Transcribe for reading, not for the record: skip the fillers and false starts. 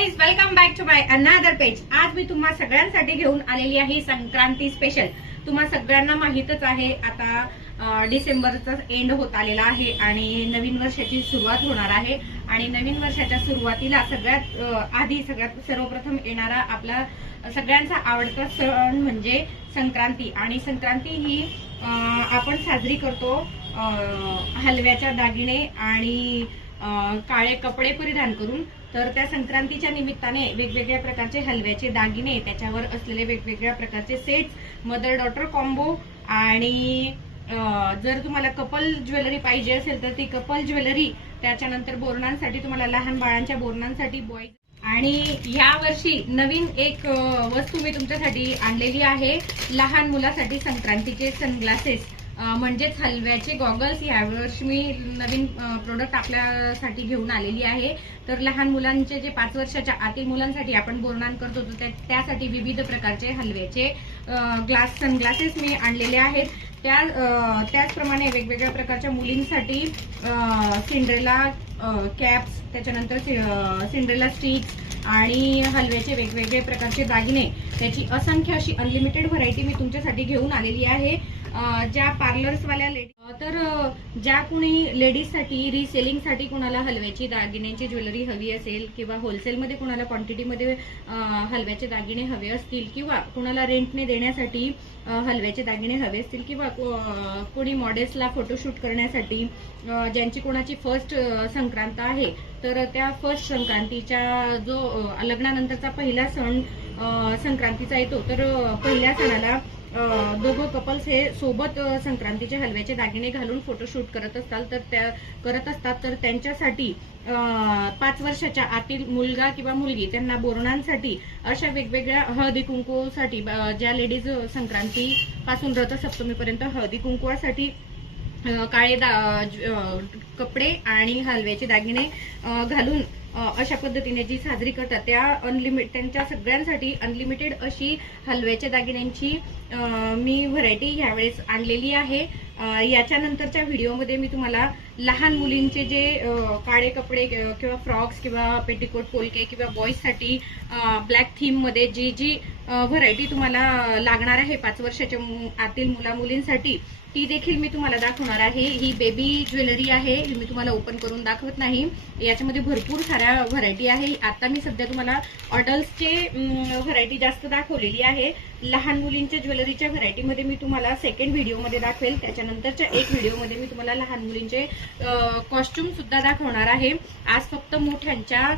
Guys, welcome back to my another page. आज मी तुम्हा सगळ्यांसाठी घेऊन आलेली आहे संक्रांती स्पेशल। तुम्हा सगळ्यांना माहितच आहे आता डिसेंबरचा एंड होत आलेला आहे आणि नवीन वर्षाची सुरुवात होणार आहे। आणि नवीन वर्षाच्या सुरुवातीला सगळ्यात सर्वप्रथम येणारा आपला सगळ्यांचा आवडता सण म्हणजे संक्रांती। आणि संक्रांती ही आपण साजरी करतो हलव्याच्या दागिने आणि काळे कपडे परिधान करून। तर त्या संक्रांतीच्या निमित्ताने वेगवेगळ्या प्रकारचे हलव्याचे दागिने, त्याच्यावर असलेले वेगवेगळ्या प्रकारचे सेट्स, मदर डॉटर कॉम्बो आणि जर तुम्हाला कपल ज्वेलरी पाहिजे असेल तर ती कपल ज्वेलरी, त्याच्यानंतर बोरणांसाठी तुम्हाला लहान बाळांच्या बोरणांसाठी बॉयज। आणि या वर्षी नवीन एक वस्तू मी तुमच्यासाठी आणलेली आहे, लहान मुलासाठी संक्रांतीचे सनग्लासेस म्हणजेच हलव्याचे गॉगल्स। यावर्षी मी नवीन प्रोडक्ट आपल्यासाठी घेऊन आलेली आहे। तर लहान मुलांचे जे 5 वर्षाच्या आतील मुलांसाठी आपण बोरणान करतो त्यासाठी विविध प्रकारचे हलव्याचे सनग्लासेस मी आणलेले आहेत। त्याचप्रमाणे वेगवेगळ्या प्रकारच्या मुलींसाठी सिंड्रेला कॅप्स, त्याच्यानंतर सिंड्रेला स्टिक्स आणि हलव्याचे वेगवेगळे प्रकारचे दागिने, त्याची असंख्य अशी अनलिमिटेड व्हरायटी मी तुमच्यासाठी घेऊन आलेली आहे। ज्या पार्लर्सवाल्या तर ज्या कोणी लेडीजसाठी रिसेलिंगसाठी कोणाला हलव्याची दागिन्यांची ज्वेलरी हवी असेल किंवा होलसेलमध्ये कोणाला क्वांटिटीमध्ये हलव्याचे दागिने हवे असतील किंवा कोणाला रेंटने देण्यासाठी हलव्याचे दागिने हवे असतील किंवा कोणी मॉडेल्सला फोटोशूट करण्यासाठी ज्यांची कोणाची फर्स्ट संक्रांत आहे, तर त्या फर्स्ट संक्रांतीच्या जो लग्नानंतरचा पहिला सण संक्रांतीचा येतो, तर पहिल्या सणाला दोघं कपल्स हे सोबत संक्रांतीचे हलव्याचे दागिने घालून फोटोशूट करत असतात। तर त्यांच्यासाठी 5 वर्षाच्या आतील मुलगा किंवा मुलगी त्यांना बोरणांसाठी अशा वेगवेगळ्या हळदी कुंकूसाठी, ज्या लेडीज संक्रांती पासून रथसप्तमीपर्यंत हळदी कुंकवासाठी काळे कपडे आणि हलव्याचे दागिने घालून अशा पद्धतीने जी साजरी करतात त्यांच्या सगळ्यांसाठी अनलिमिटेड अशी हलव्याच्या दागिन्यांची मी व्हरायटी यावेळेस आणलेली आहे। याच्यानंतरच्या व्हिडिओमध्ये मी तुम्हाला लहान मुलींचे जे काळे कपडे किंवा फ्रॉक्स किंवा पेटिकोट पोलके किंवा बॉईजसाठी ब्लॅक थीम मध्ये जी व्हरायटी तुम्हाला लागणार आहे 5 वर्षाच्या आतील मुलींसाठी, ती देखील मी तुम्हाला दाखवणार आहे। ही बेबी ज्वेलरी आहे, ही मी तुम्हाला ओपन करून दाखवत नाही, याच्यामध्ये भरपूर साऱ्या व्हरायटी आहे। आता मी सध्या तुम्हाला अडल्ट्सचे व्हरायटी जास्त दाखवलेली आहे। लहान मुलींच्या ज्वेलरीच्या व्हरायटीमध्ये मी तुम्हाला सेकंड व्हिडिओमध्ये दाखवेल। त्याच्यानंतरच्या एक व्हिडिओमध्ये मी तुम्हाला लहान मुलींचे कॉस्ट्युम सुद्धा दाखवणार आहे। आज फक्त मोठ्यांच्या